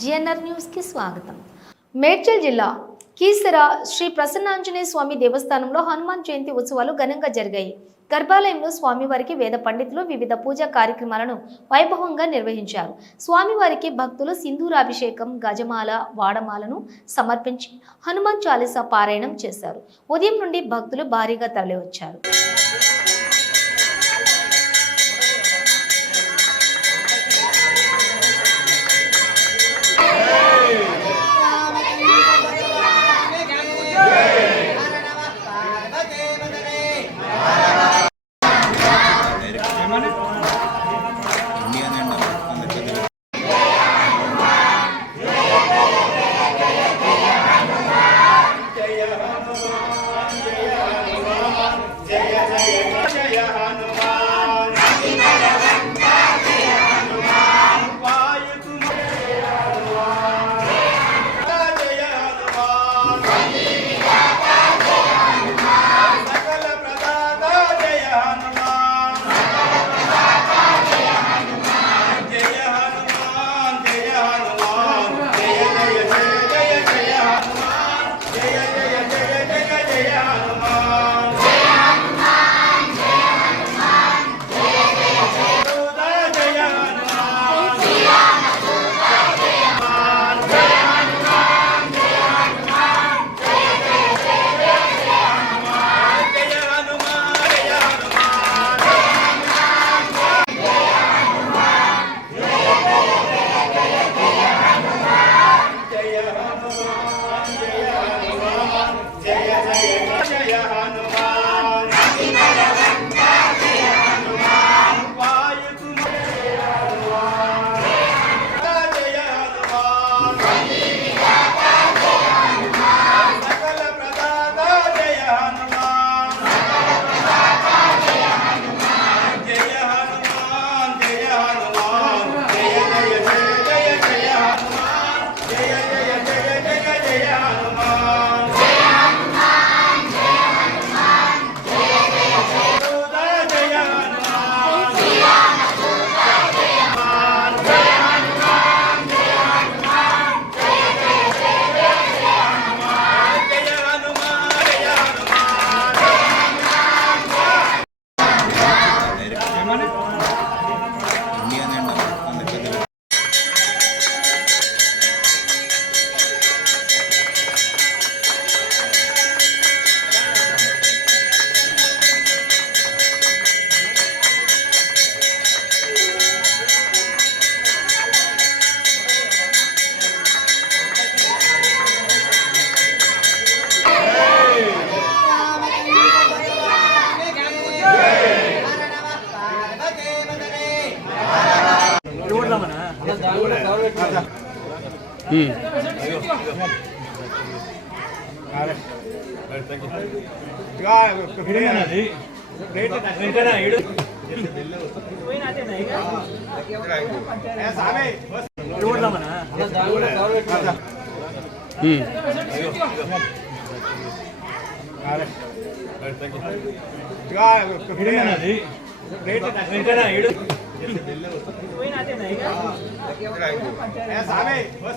GNR news కి స్వాగతం. మేడ్చల్ జిల్లా కీసర శ్రీ ప్రసన్నాంజనేయ స్వామి దేవస్థానంలో హనుమాన్ జయంతి ఉత్సవాలు ఘనంగా జరిగాయి. గర్భాలయంలో స్వామివారికి వేద పండితులు వివిధ పూజా కార్యక్రమాలను వైభవంగా నిర్వహించారు. స్వామివారికి భక్తులు సింధూరాభిషేకం, గజమాల, వాడమాలను సమర్పించి హనుమాన్ చాలీసా పారాయణం చేశారు. ఉదయం నుండి భక్తులు భారీగా తరలివచ్చారు.